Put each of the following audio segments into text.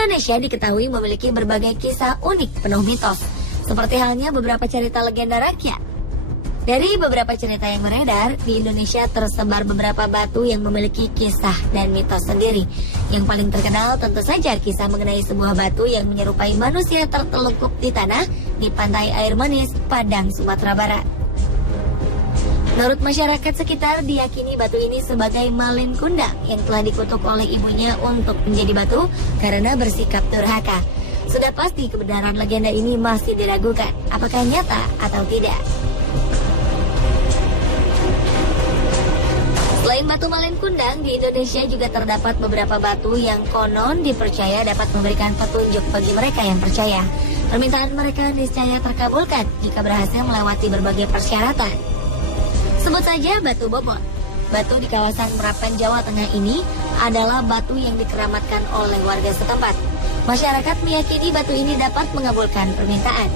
Indonesia diketahui memiliki berbagai kisah unik penuh mitos, seperti halnya beberapa cerita legenda rakyat. Dari beberapa cerita yang beredar, di Indonesia tersebar beberapa batu yang memiliki kisah dan mitos sendiri. Yang paling terkenal tentu saja kisah mengenai sebuah batu yang menyerupai manusia tertelungkup di tanah di pantai air manis, Padang, Sumatera Barat. Menurut masyarakat sekitar, diyakini batu ini sebagai malin kundang yang telah dikutuk oleh ibunya untuk menjadi batu karena bersikap durhaka. Sudah pasti kebenaran legenda ini masih diragukan, apakah nyata atau tidak. Selain batu malin kundang, di Indonesia juga terdapat beberapa batu yang konon dipercaya dapat memberikan petunjuk bagi mereka yang percaya. Permintaan mereka niscaya terkabulkan jika berhasil melewati berbagai persyaratan. Sebut saja batu bobot. Batu di kawasan Merapen, Jawa Tengah ini adalah batu yang dikeramatkan oleh warga setempat. Masyarakat meyakini batu ini dapat mengabulkan permintaan.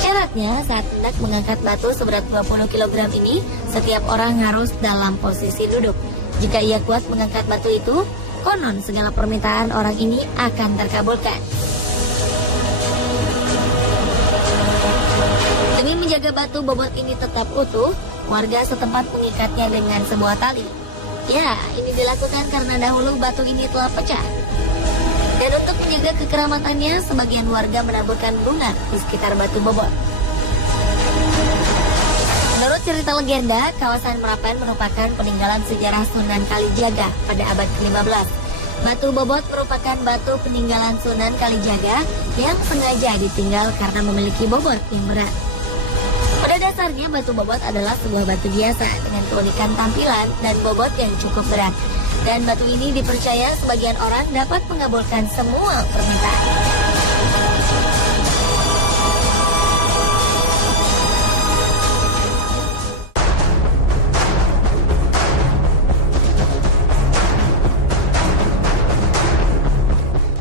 Syaratnya, saat hendak mengangkat batu seberat 20 kg ini, setiap orang harus dalam posisi duduk. Jika ia kuat mengangkat batu itu, konon segala permintaan orang ini akan terkabulkan. Demi menjaga batu bobot ini tetap utuh, warga setempat mengikatnya dengan sebuah tali. Ya, ini dilakukan karena dahulu batu ini telah pecah. Dan untuk menjaga kekeramatannya, sebagian warga menaburkan bunga di sekitar batu bobot. Menurut cerita legenda, kawasan Merapen merupakan peninggalan sejarah Sunan Kalijaga pada abad ke-15. Batu bobot merupakan batu peninggalan Sunan Kalijaga yang sengaja ditinggal karena memiliki bobot yang berat. Pada dasarnya, batu bobot adalah sebuah batu biasa dengan keunikan tampilan dan bobot yang cukup berat. Dan batu ini dipercaya sebagian orang dapat mengabulkan semua permintaan.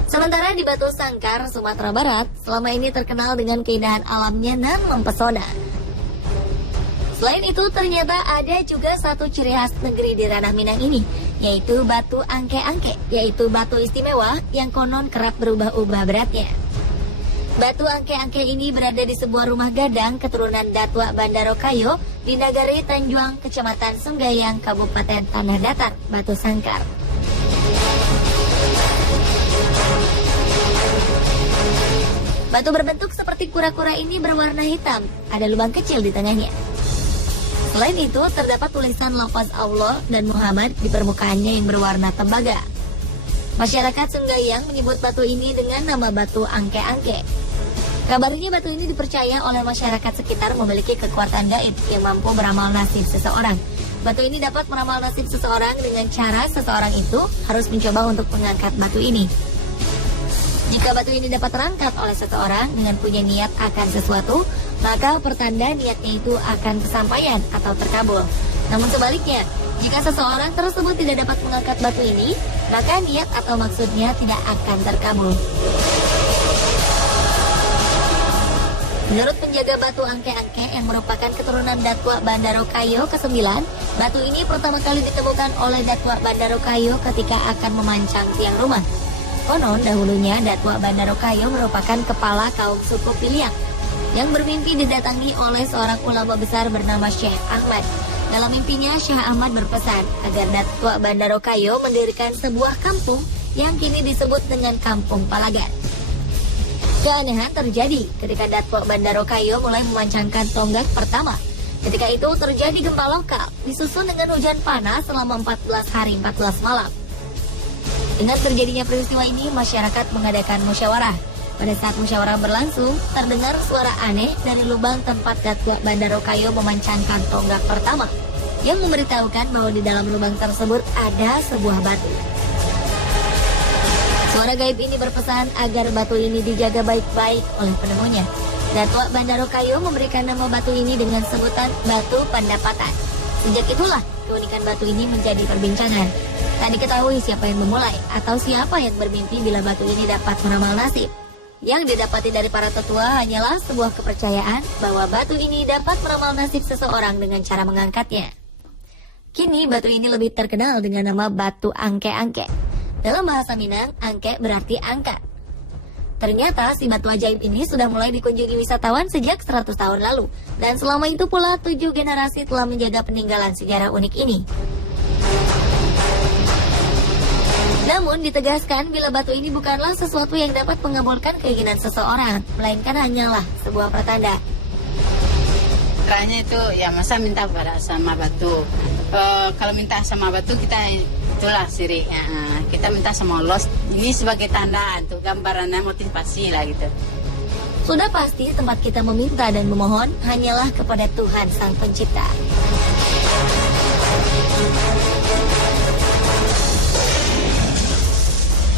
Sementara di Batu Sangkar, Sumatera Barat, selama ini terkenal dengan keindahan alamnya dan mempesona. Selain itu, ternyata ada juga satu ciri khas negeri di ranah Minang ini, yaitu batu angke-angke, yaitu batu istimewa yang konon kerap berubah-ubah beratnya. Batu angke-angke ini berada di sebuah rumah gadang keturunan Datua Bandarokayo di Nagari Tanjuang, Kecamatan Sunggayang, Kabupaten Tanah Datar, Batu Sangkar. Batu berbentuk seperti kura-kura ini berwarna hitam, ada lubang kecil di tengahnya. Selain itu, terdapat tulisan lafaz Allah dan Muhammad di permukaannya yang berwarna tembaga. Masyarakat Sunggayang menyebut batu ini dengan nama batu angke-angke. Kabarnya batu ini dipercaya oleh masyarakat sekitar memiliki kekuatan gaib yang mampu meramal nasib seseorang. Batu ini dapat meramal nasib seseorang dengan cara seseorang itu harus mencoba untuk mengangkat batu ini. Jika batu ini dapat terangkat oleh seseorang dengan punya niat akan sesuatu, maka pertanda niatnya itu akan kesampaian atau terkabul. Namun sebaliknya, jika seseorang tersebut tidak dapat mengangkat batu ini, maka niat atau maksudnya tidak akan terkabul. Menurut penjaga batu angke-angke yang merupakan keturunan Datua Bandarokayo ke-9, batu ini pertama kali ditemukan oleh Datua Bandarokayo ketika akan memancang tiang rumah. Konon dahulunya Datua Bandarokayo merupakan kepala kaum suku Piliang yang bermimpi didatangi oleh seorang ulama besar bernama Syekh Ahmad. Dalam mimpinya, Syekh Ahmad berpesan agar Datua Bandarokayo mendirikan sebuah kampung yang kini disebut dengan Kampung Palagan. Keanehan terjadi ketika Datua Bandarokayo mulai memancangkan tonggak pertama. Ketika itu terjadi gempa lokal, disusul dengan hujan panas selama 14 hari 14 malam. Dengan terjadinya peristiwa ini, masyarakat mengadakan musyawarah. Pada saat musyawarah berlangsung, terdengar suara aneh dari lubang tempat Datua Bandarokayo memancangkan tonggak pertama, yang memberitahukan bahwa di dalam lubang tersebut ada sebuah batu. Suara gaib ini berpesan agar batu ini dijaga baik-baik oleh penemunya. Datua Bandarokayo memberikan nama batu ini dengan sebutan Batu Pandapatan. Sejak itulah, keunikan batu ini menjadi perbincangan. Tak diketahui siapa yang memulai atau siapa yang bermimpi bila batu ini dapat meramal nasib. Yang didapati dari para tetua hanyalah sebuah kepercayaan bahwa batu ini dapat meramal nasib seseorang dengan cara mengangkatnya. Kini batu ini lebih terkenal dengan nama batu angke-angke. Dalam bahasa Minang, angke berarti angka. Ternyata si batu ajaib ini sudah mulai dikunjungi wisatawan sejak 100 tahun lalu. Dan selama itu pula 7 generasi telah menjaga peninggalan sejarah unik ini. Namun ditegaskan bila batu ini bukanlah sesuatu yang dapat mengabulkan keinginan seseorang, melainkan hanyalah sebuah pertanda. Caranya itu ya masa minta pada sama batu. Kalau minta sama batu kita itulah siriknya. Kita minta sama Allah ini sebagai tanda untuk gambarannya motivasi lah gitu. Sudah pasti tempat kita meminta dan memohon hanyalah kepada Tuhan Sang Pencipta.